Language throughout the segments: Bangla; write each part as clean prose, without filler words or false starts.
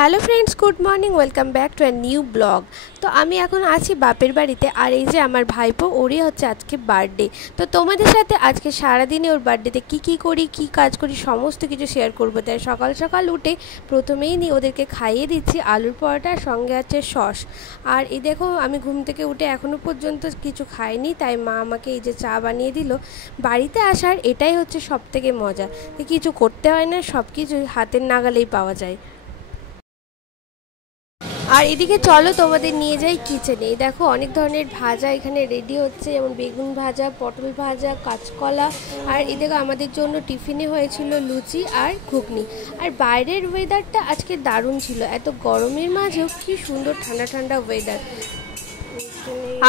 Hello friends, good morning, welcome back to a new blog. তো আমি এখন আছি বাপের বাড়িতে, আর এই যে আমার ভাইপো, ওরই হচ্ছে আজকে বার্থডে। তো তোমাদের সাথে আজকে সারাদিনে ওর বার্থডেতে কী করি, কী কাজ করি, সমস্ত কিছু শেয়ার করবো। তাই সকাল সকাল উঠে প্রথমেই ওদেরকে খাইয়ে দিচ্ছি আলুর পরোটার সঙ্গে আছে সস। আর এই দেখো, আমি ঘুম থেকে উঠে এখনও পর্যন্ত কিছু খাইনি, তাই মা আমাকে এই যে চা বানিয়ে দিল। বাড়িতে আসার এটাই হচ্ছে সবথেকে মজা, কিছু করতে হয় না, সব কিছুই হাতের নাগালেই পাওয়া যায়। আর এদিকে চলো তোমাদের নিয়ে যাই কিচেনে। এই দেখো, অনেক ধরনের ভাজা এখানে রেডি হচ্ছে, যেমন বেগুন ভাজা, পটল ভাজা, কাঁচকলা। আর এদিকে আমাদের জন্য টিফিনে হয়েছিল লুচি আর ঘুগনি। আর বাইরের ওয়েদারটা আজকে দারুণ ছিল, এত গরমের মাঝেও কি সুন্দর ঠান্ডা ঠান্ডা ওয়েদার।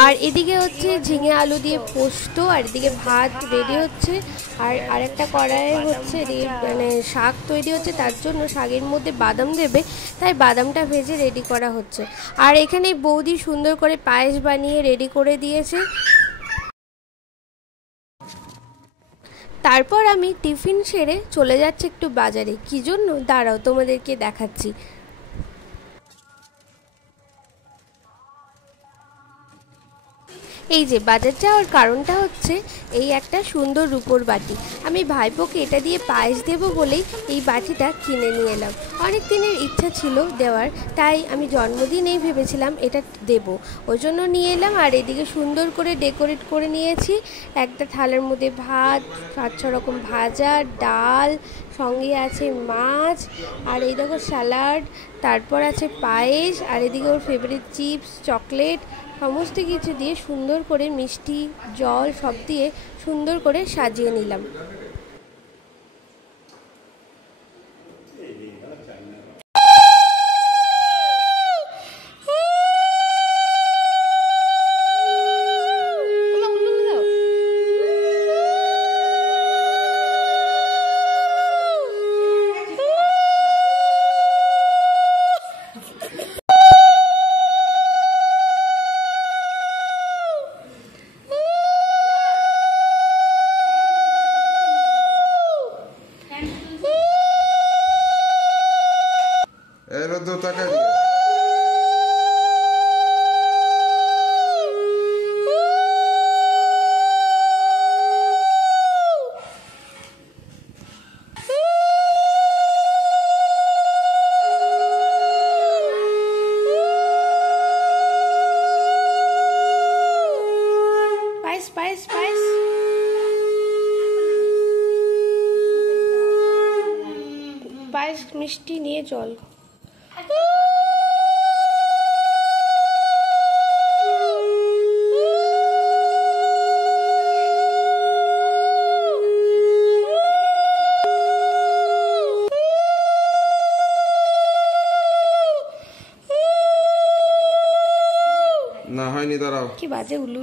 আর এদিকে হচ্ছে ঝিঙে আলু দিয়ে পোস্ত, আর এদিকে ভাত রেডি হচ্ছে। আর আরেকটা কড়াইয়ে হচ্ছে মানে শাক তৈরি হচ্ছে, তার জন্য শাকের মধ্যে বাদাম দেবে, তাই বাদামটা ভেজে রেডি করা হচ্ছে। আর এখানে বৌদি সুন্দর করে পায়েস বানিয়ে রেডি করে দিয়েছে। তারপর আমি টিফিন সেরে চলে যাচ্ছি একটু বাজারে। কী জন্য দাঁড়াও, তোমাদেরকে দেখাচ্ছি। এই যে বাজার যাওয়ার কারণটা হচ্ছে এই একটা সুন্দর রূপোর বাটি। আমি ভাইপোকে এটা দিয়ে পায়েস দেবো বলেই এই বাটিটা কিনে নিয়ে এলাম। অনেক দিনের ইচ্ছা ছিল দেওয়ার, তাই আমি জন্মদিনেই ভেবেছিলাম এটা দেব, ওই জন্য নিয়ে এলাম। আর এদিকে সুন্দর করে ডেকোরেট করে নিয়েছি। একটা থালার মধ্যে ভাত, 5-6 রকম ভাজা, ডাল, সঙ্গে আছে মাছ, আর এই দেখো স্যালাড, তারপর আছে পায়েস, আর এদিকে ওর ফেভারিট চিপস, চকলেট, সমস্ত কিছু দিয়ে সুন্দর করে মিষ্টি, জল সব দিয়ে সুন্দর করে সাজিয়ে নিলাম। পায়েস পায়েস পায়েস মিষ্টি নিয়ে জল। না হয়নি, দাঁড়াও। কি বাজে উলু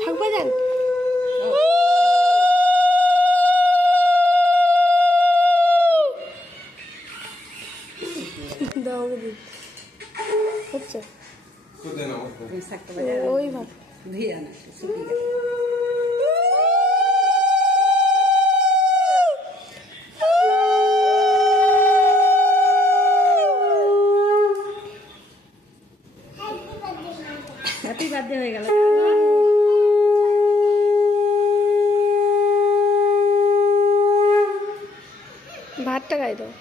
থাকবে যান। হচ্ছে ওই ভাব হ্যাপি বার্থডে হয়ে গেল। ভাতটা খাই দাও।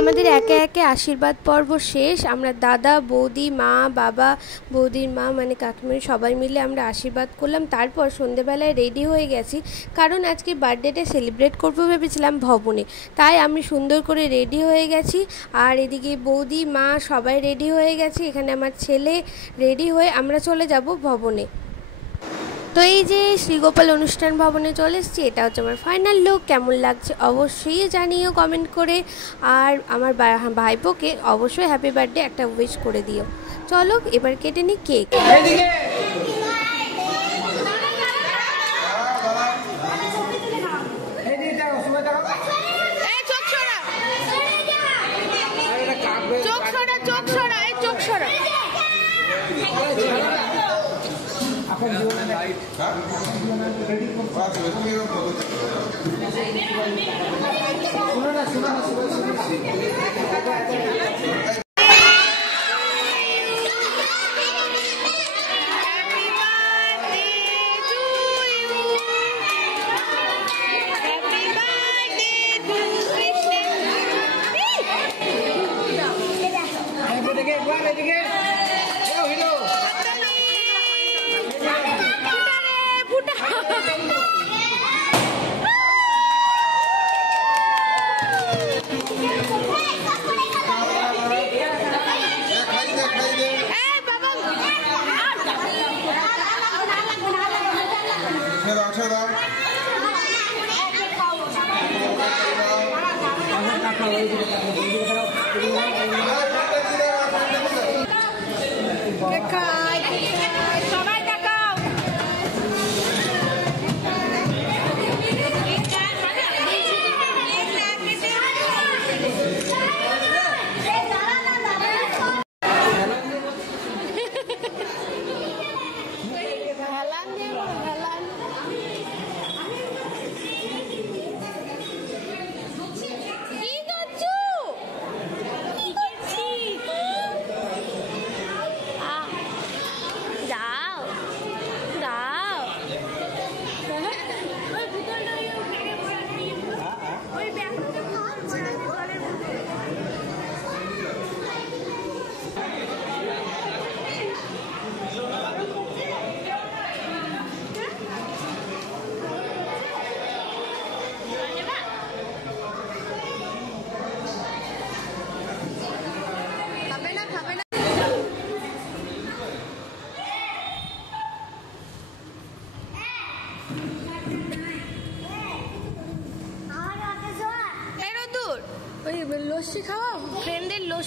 আমাদের একে একে আশীর্বাদ পর্ব শেষ। আমরা দাদা, বৌদি, মা, বাবা, বৌদির মা মানে কাকিমার সবাই মিলে আমরা আশীর্বাদ করলাম। তারপর সন্ধেবেলায় রেডি হয়ে গেছি, কারণ আজকে বার্থডেটা সেলিব্রেট করবো ভেবেছিলাম ভবনে, তাই আমি সুন্দর করে রেডি হয়ে গেছি। আর এদিকে বৌদি, মা সবাই রেডি হয়ে গেছে, এখানে আমার ছেলে রেডি হয়ে আমরা চলে যাব ভবনে। তো এই যে শ্রীগোপাল অনুষ্ঠান ভবনে চলে এসেছি, এটা হচ্ছে আমার ফাইনাল লুক। কেমন লাগছে অবশ্যই জানিও কমেন্ট করে, আর আমার ভাইপোকে অবশ্যই হ্যাপি বার্থডে একটা উইশ করে দিও। চলো এবার কেটে নিই কেক। লস্যি খাওয়া, ফ্রেন্ডের লস্যি।